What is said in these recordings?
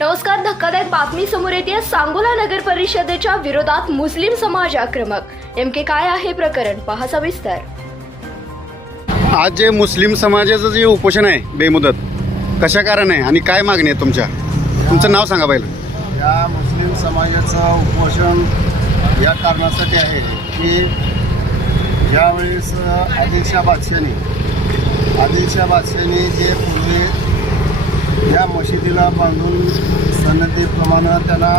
नमस्कार धक्कादायक बातमी समोर येते. सांगोला नगर परिषदेच्या विरोधात मुस्लिम समाज आक्रमक. नेमके काय आहे प्रकरण? पहा सविस्तर. आज जे मुस्लिम समाजाचं जे उपोषण आहे बेमुदत कशा कारण आहे आणि काय मागणी आहे तुमच्या? तुमचं नाव सांगा पहिलं. या मुस्लिम समाजाचं उपोषण या कारणासाठी आहे की ज्यावेळेस आदिलशाह बादशाने आदिलशाह बादशाने जे पूर्वी या मशिदीला बांधून सनदीप्रमाणे त्याला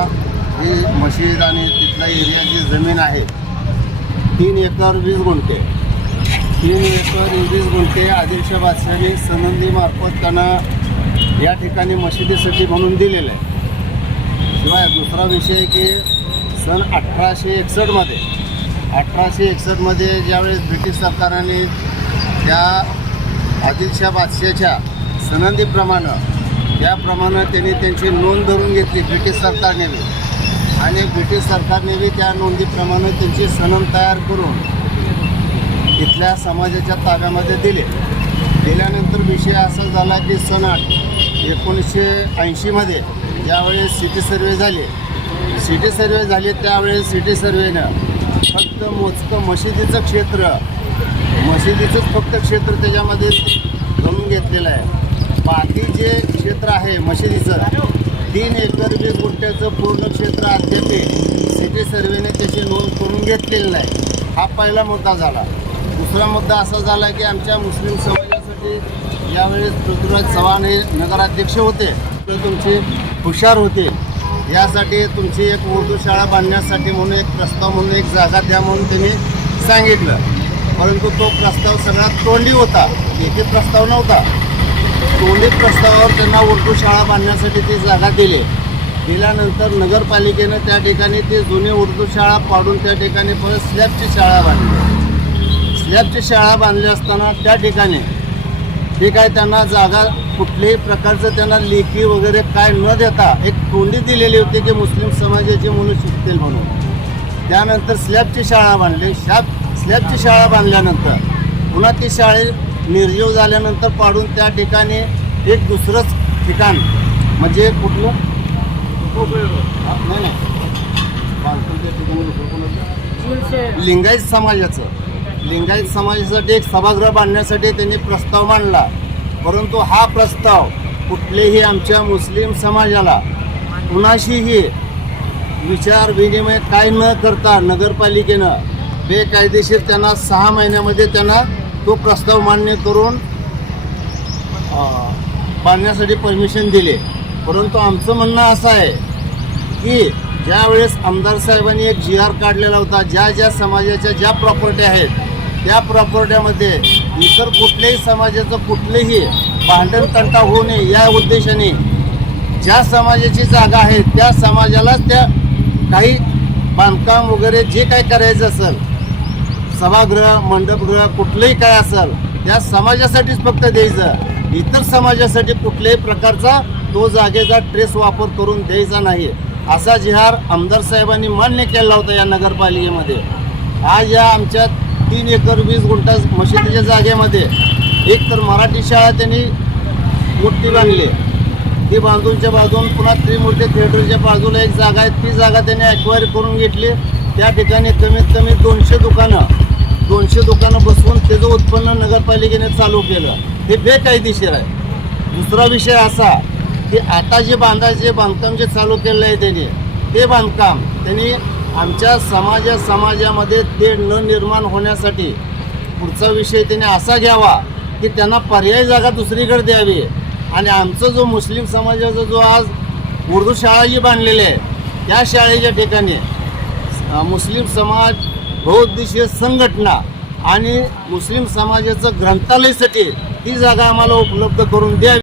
ही मशीद आणि तिथला एरिया जी जमीन आहे तीन एकर वीस गुंठे. तीन एकर वीस गुंठे आदिलशा बादशाने सनंदीमार्फत त्यांना या ठिकाणी मशिदीसाठी म्हणून दिलेलं आहे. शिवाय दुसरा विषय की सन अठराशे एकसष्टमध्ये अठराशे एकसष्टमध्ये ज्यावेळेस ब्रिटिश सरकारने त्या आदिलशा बादशाच्या सनंदीप्रमाणे त्याप्रमाणे त्यांनी त्यांची नोंद धरून घेतली ब्रिटिश सरकारने आणि ब्रिटिश सरकारने बी त्या नोंदीप्रमाणे त्यांची सनम तयार करून इथल्या समाजाच्या ताब्यामध्ये दिले. दिल्यानंतर विषय असा झाला की सन आठ एकोणीसशे ऐंशीमध्ये ज्यावेळेस सिटी सर्वे झाले. सिटी सर्वे झाले त्यावेळेस सिटी सर्वेनं फक्त मोजकं मशिदीचं क्षेत्र मशिदीचंच फक्त क्षेत्र त्याच्यामध्ये धरून घेतलेलं आहे. बाकी जे क्षेत्र आहे मशिदीचं तीन एकर वीस गुंठ्याचं पूर्ण क्षेत्र अद्याप सिटी सर्वेने त्याची नोंद करून घेतलेलं नाही. हा पहिला मुद्दा झाला. दुसरा मुद्दा असा झाला की आमच्या मुस्लिम समाजासाठी यावेळेस पृथ्वीराज चव्हाण हे नगराध्यक्ष होते. तर तुमचे हुशार होते. यासाठी तुमची एक उर्दू शाळा बांधण्यासाठी म्हणून एक प्रस्ताव म्हणून एक जागा द्या म्हणून त्यांनी सांगितलं. परंतु तो प्रस्ताव सगळ्यात तोंडी होता. येथे प्रस्ताव नव्हता. तोंडी प्रस्तावावर त्यांना उर्दू शाळा बांधण्यासाठी ती जागा दिली. दिल्यानंतर नगरपालिकेनं त्या ठिकाणी ती जुनी उर्दू शाळा पाडून त्या ठिकाणी परत स्लॅबची शाळा बांधली. स्लॅबची शाळा बांधली असताना त्या ठिकाणी ठीक आहे त्यांना जागा कुठल्याही प्रकारचं त्यांना लेखी वगैरे काय न देता एक तोंडी दिलेली होती की मुस्लिम समाजाची मुलं शिकतील म्हणून. त्यानंतर स्लॅबची शाळा बांधली. शॅब स्लॅबची शाळा बांधल्यानंतर पुन्हा ती शाळे निर्जीव झाल्यानंतर पाडून त्या ठिकाणी एक दुसरंच ठिकाण म्हणजे कुठलं? नाही नाही. लिंगायत समाजाचं. लिंगायत समाजासाठी एक सभागृह बांधण्यासाठी त्यांनी प्रस्ताव मांडला. परंतु हा प्रस्ताव कुठलेही आमच्या मुस्लिम समाजाला कुणाशीही विचार विनिमय काय न करता नगरपालिकेनं बेकायदेशीर त्यांना सहा महिन्यामध्ये त्यांना तो प्रस्ताव मान्य करून बांधण्यासाठी परमिशन दिले. परंतु आमचं म्हणणं असं आहे की ज्यावेळेस आमदार साहेबांनी एक जी आर काढलेला होता ज्या ज्या समाजाच्या ज्या प्रॉपर्टी आहेत त्या प्रॉपर्ट्यामध्ये इतर कुठल्याही समाजाचं कुठलेही भांडण तंटा होऊ नये या उद्देशाने ज्या समाजाची जागा आहे त्या समाजालाच त्या काही बांधकाम वगैरे जे काही करायचं असेल सभागृह मंडपगृह कुठलंही काय असेल त्या समाजासाठीच फक्त द्यायचं. इतर समाजासाठी कुठल्याही प्रकारचा तो जागेचा ट्रेस वापर करून द्यायचा नाही. असा जिहार आमदार साहेबांनी मान्य केला होता या नगरपालिकेमध्ये. आज या आमच्या तीन एकर वीस गुंठा मशिदीच्या जागेमध्ये एक तर मराठी शाळा त्यांनी मूर्ती बांधली. ती बांधूनच्या बाजून पुन्हा त्रिमूर्ती थिएटरच्या बाजूला एक जागा आहे. ती जागा त्यांनी ॲक्वायरी करून घेतली. त्या ठिकाणी कमीत कमी दोनशे दुकानं दोनशे दुकानं बसवून त्याचं उत्पन्न नगरपालिकेने चालू केलं. हे बेकायदेशीर आहे. दुसरा विषय असा की आता जे बांधायचे बांधकाम जे चालू केलेलं आहे त्यांनी ते बांधकाम त्यांनी आमच्या समाजा समाजामध्ये ते न निर्माण होण्यासाठी पुढचा विषय त्यांनी असा घ्यावा की त्यांना पर्यायी जागा दुसरीकडे द्यावी. आणि आमचा जो मुस्लिम समाजाचा जो आज उर्दू शाळा जी बांधलेली आहे त्या शाळेच्या ठिकाणी मुस्लिम समाज बहुउद्देशीय संघटना आणि मुस्लिम समाजाचं ग्रंथालयासाठी ती जागा आम्हाला उपलब्ध करून द्यावी.